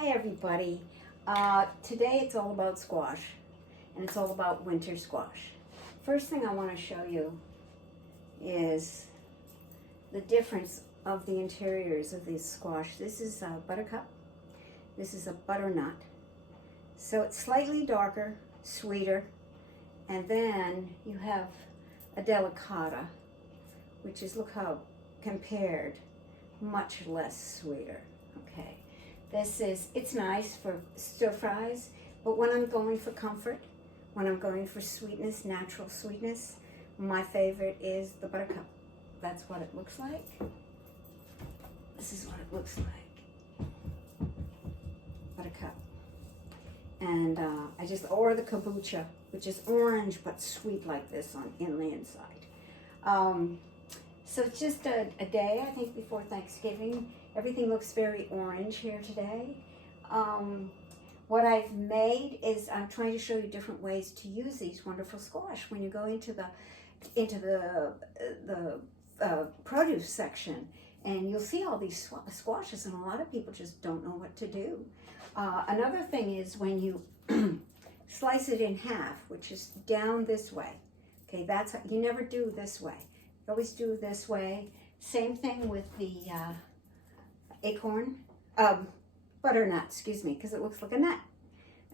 Hi everybody. Today it's all about squash, and it's all about winter squash. First thing I want to show you is the difference of the interiors of these squash. This is a buttercup. This is a butternut. So it's slightly darker, sweeter, and then you have a delicata, which is, look how compared, much less sweeter. Okay. It's nice for stir fries, but when I'm going for comfort, when I'm going for sweetness, natural sweetness, my favorite is the buttercup. That's what it looks like. This is what it looks like. Buttercup. And or the kombucha, which is orange but sweet like this in the inside. So it's just a day, I think, before Thanksgiving. Everything looks very orange here today. What I've made is I'm trying to show you different ways to use these wonderful squash. When you go into the produce section, and you'll see all these squashes, and a lot of people just don't know what to do. Another thing is when you slice it in half, which is down this way. Okay, that's how, you never do this way. You always do this way. Same thing with the butternut, excuse me, because it looks like a nut.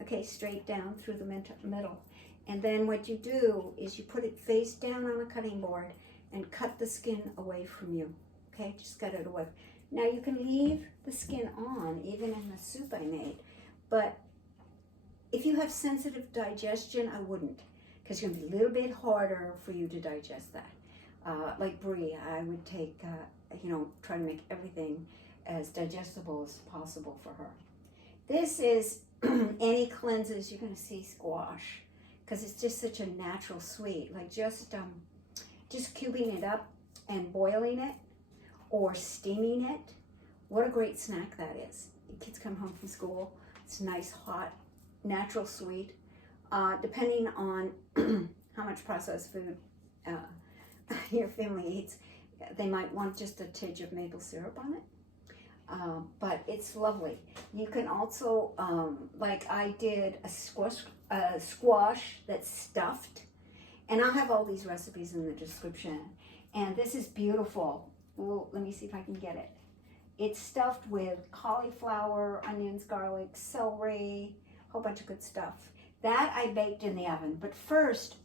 Okay, straight down through the middle. And then what you do is you put it face down on a cutting board and cut the skin away from you. Okay, just cut it away. Now you can leave the skin on, even in the soup I made, but if you have sensitive digestion, I wouldn't, because it's going to be a little bit harder for you to digest that. Like Brie, I would take, try to make everything as digestible as possible for her. This is any cleanses. You're going to see squash because it's just such a natural sweet. Like just cubing it up and boiling it or steaming it. What a great snack that is. The kids come home from school. It's nice, hot, natural sweet. Depending on how much processed food your family eats, they might want just a tinge of maple syrup on it. But it's lovely. You can also, like I did a squash that's stuffed, and I'll have all these recipes in the description. And this is beautiful. Well, let me see if I can get it. It's stuffed with cauliflower, onions, garlic, celery, a whole bunch of good stuff. That I baked in the oven. But first,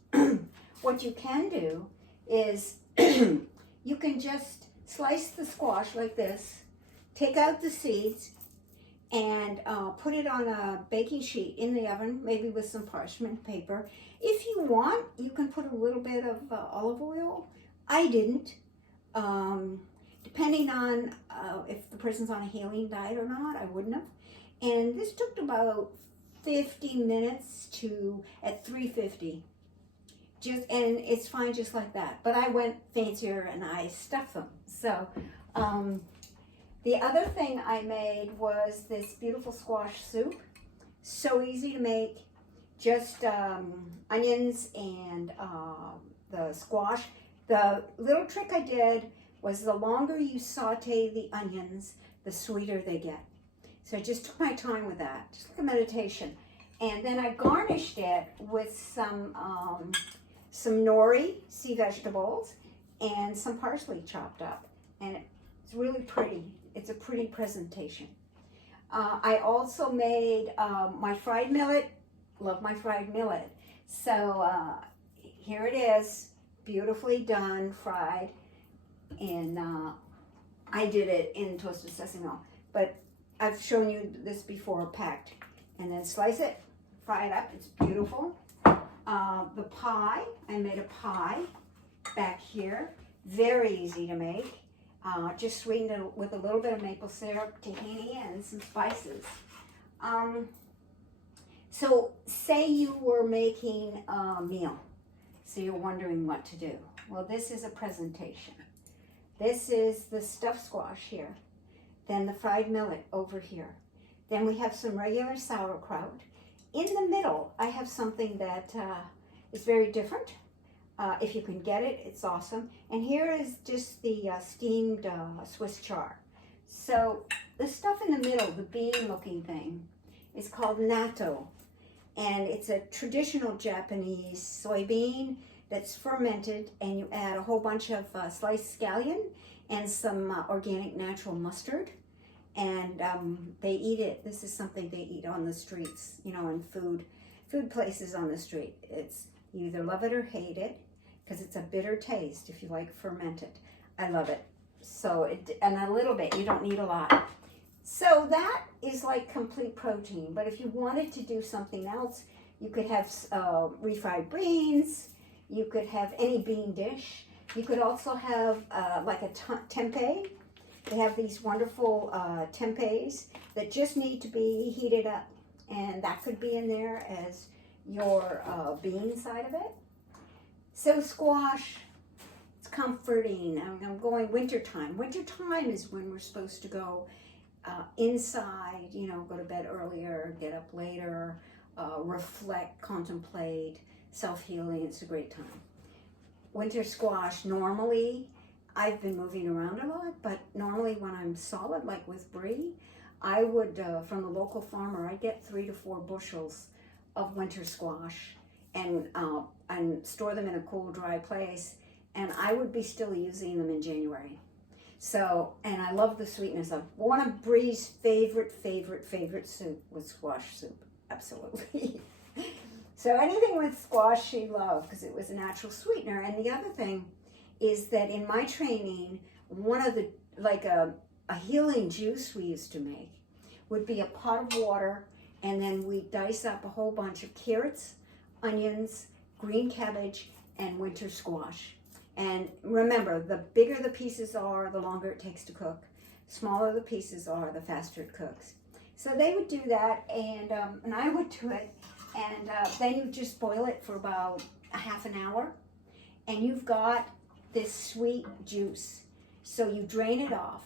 what you can do is you can just slice the squash like this, take out the seeds, and put it on a baking sheet in the oven, maybe with some parchment paper. If you want, you can put a little bit of olive oil. I didn't. Depending on if the person's on a healing diet or not, I wouldn't have. And this took about 50 minutes at 350. And it's fine just like that. But I went fancier and I stuffed them. So the other thing I made was this beautiful squash soup. So easy to make. Just onions and the squash. The little trick I did was the longer you saute the onions, the sweeter they get. So I just took my time with that, just like a meditation. And then I garnished it with some nori, sea vegetables, and some parsley chopped up. And it's really pretty. It's a pretty presentation. I also made my fried millet. Love my fried millet. So here it is, beautifully done, fried. And I did it in toasted sesame oil. But I've shown you this before, packed. And then slice it, fry it up. It's beautiful. The pie, I made a pie back here. Very easy to make. Just sweetened it with a little bit of maple syrup, tahini, and some spices. So say you were making a meal. So you're wondering what to do. Well, this is a presentation. This is the stuffed squash here. Then the fried millet over here. Then we have some regular sauerkraut. In the middle, I have something that is very different. If you can get it, it's awesome. And here is just the steamed Swiss chard. So the stuff in the middle, the bean-looking thing, is called natto, and it's a traditional Japanese soybean that's fermented, and you add a whole bunch of sliced scallion and some organic natural mustard, and they eat it. This is something they eat on the streets, you know, in food places on the street. It's, you either love it or hate it, because it's a bitter taste if you like fermented. I love it. So, and a little bit, you don't need a lot. So that is like complete protein. But if you wanted to do something else, you could have refried beans. You could have any bean dish. You could also have like a tempeh. They have these wonderful tempehs that just need to be heated up. And that could be in there as your bean side of it. So squash, it's comforting. I'm going wintertime. Wintertime is when we're supposed to go inside, you know, go to bed earlier, get up later, reflect, contemplate, self-healing. It's a great time. Winter squash, normally, I've been moving around a lot, but normally when I'm solid, like with brie, I would, from the local farmer, I get 3 to 4 bushels of winter squash and store them in a cool, dry place, and I would be still using them in January. So, and I love the sweetness of one of Brie's favorite soup was squash soup, absolutely. So anything with squash she loved because it was a natural sweetener. And the other thing is that in my training, one of the, like a healing juice we used to make would be a pot of water, and then we dice up a whole bunch of carrots, onions, green cabbage, and winter squash. And remember, the bigger the pieces are, the longer it takes to cook. Smaller the pieces are, the faster it cooks. So they would do that, and I would do it, and then you just boil it for about a half an hour, and you've got this sweet juice. So you drain it off,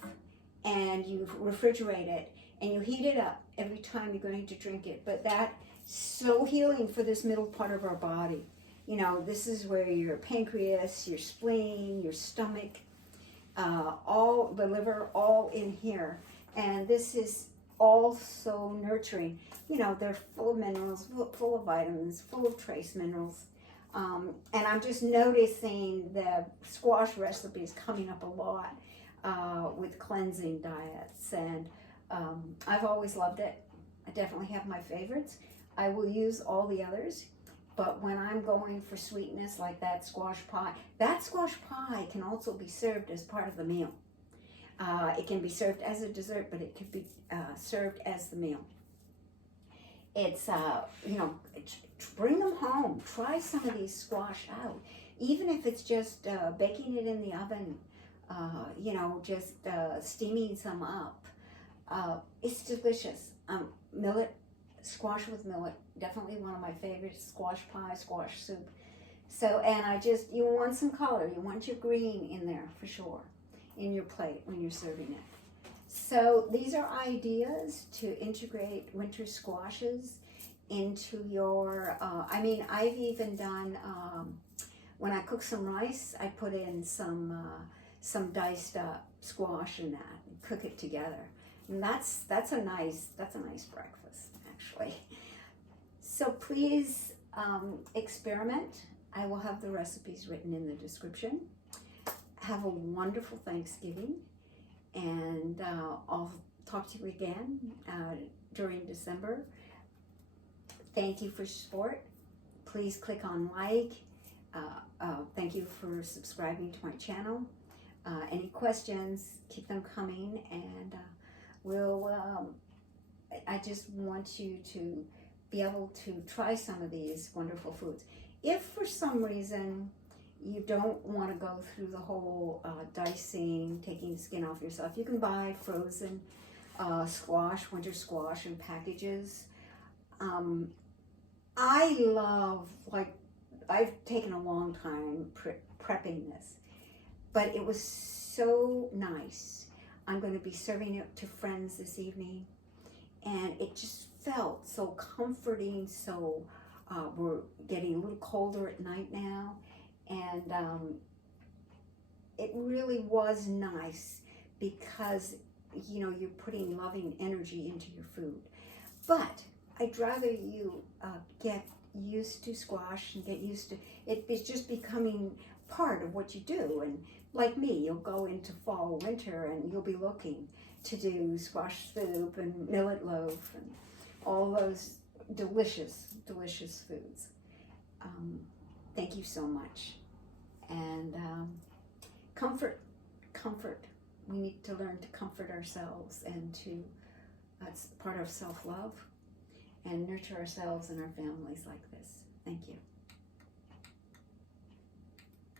and you refrigerate it, and you heat it up every time you're going to drink it. But that's so healing for this middle part of our body. You know, this is where your pancreas, your spleen, your stomach, all the liver, all in here. And this is all so nurturing. You know, they're full of minerals, full of vitamins, full of trace minerals. And I'm just noticing the squash recipes coming up a lot with cleansing diets. And I've always loved it. I definitely have my favorites. I will use all the others. But when I'm going for sweetness like that squash pie can also be served as part of the meal. It can be served as a dessert, but it could be served as the meal. It's, you know, bring them home. Try some of these squash out. Even if it's just baking it in the oven, you know, just steaming some up. It's delicious. Millet, squash with millet, definitely one of my favorites. Squash pie, squash soup. So, and you want some color. You want your green in there for sure, in your plate when you're serving it. So these are ideas to integrate winter squashes into your, I mean, I've even done, when I cook some rice, I put in some diced up squash in that and cook it together. And that's a nice breakfast, actually. So please experiment. I will have the recipes written in the description. Have a wonderful Thanksgiving, and I'll talk to you again during December. Thank you for your support. Please click on like. Thank you for subscribing to my channel. Any questions, keep them coming, and I just want you to be able to try some of these wonderful foods. If for some reason you don't want to go through the whole dicing, taking the skin off yourself, you can buy frozen squash, winter squash in packages. I love, like, I've taken a long time prepping this, but it was so nice. I'm going to be serving it to friends this evening, and it just felt so comforting. So we're getting a little colder at night now, and it really was nice because you're putting loving energy into your food. But I'd rather you get used to squash and get used to it. It's just becoming part of what you do. And like me, you'll go into fall, winter, and you'll be looking to do squash soup and millet loaf and all those delicious, delicious foods. Thank you so much. And comfort. We need to learn to comfort ourselves, and it's part of self-love, and nurture ourselves and our families like this. Thank you.